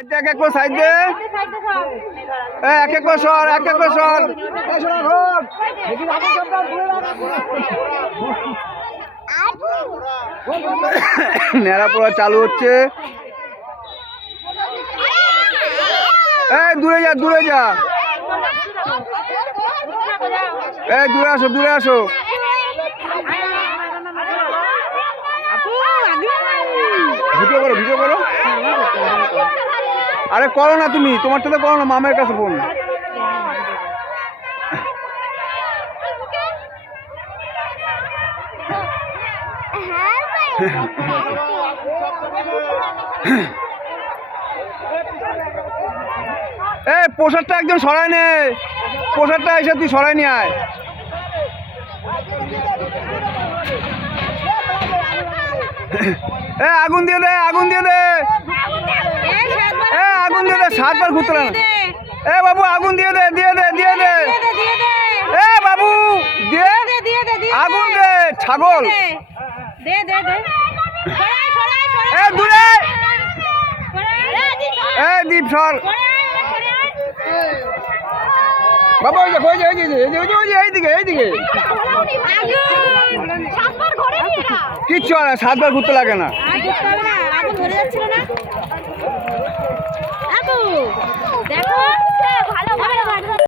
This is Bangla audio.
এক এক করে সাইড দে, এক এক করে সর, এক এক করে সর। নেড়া পড়া চালু হচ্ছে। এই দূরে যা, দূরে যা, এই দূরে আসো, দূরে আসো। ভিডিও করো, ভিডিও করো। আরে করো না তুমি, তোমারটা তো করো না, মামের কাছে ফোন। এই পোশাকটা একজন সরাই নে, পোশাকটা এসে তুই সরাই নিয়ে আয়। এ আগুন দিয়ে দে, আগুন দিয়ে দে, আগুন দিয়ে দে, 7 বার ঘুরতে লাগে। এ বাবু আগুন দিয়ে দে, দিয়ে দে, দিয়ে দে। এ বাবু দিয়ে আগুন দে, ছাগল। এ দূরে, এ দীপ সর। বাবা ওই দেখো, এইদিকে, এইদিকে। কিচ্ছু হয় না, 7 বার ঘুরতে লাগে না। দেখো ভালো ভালো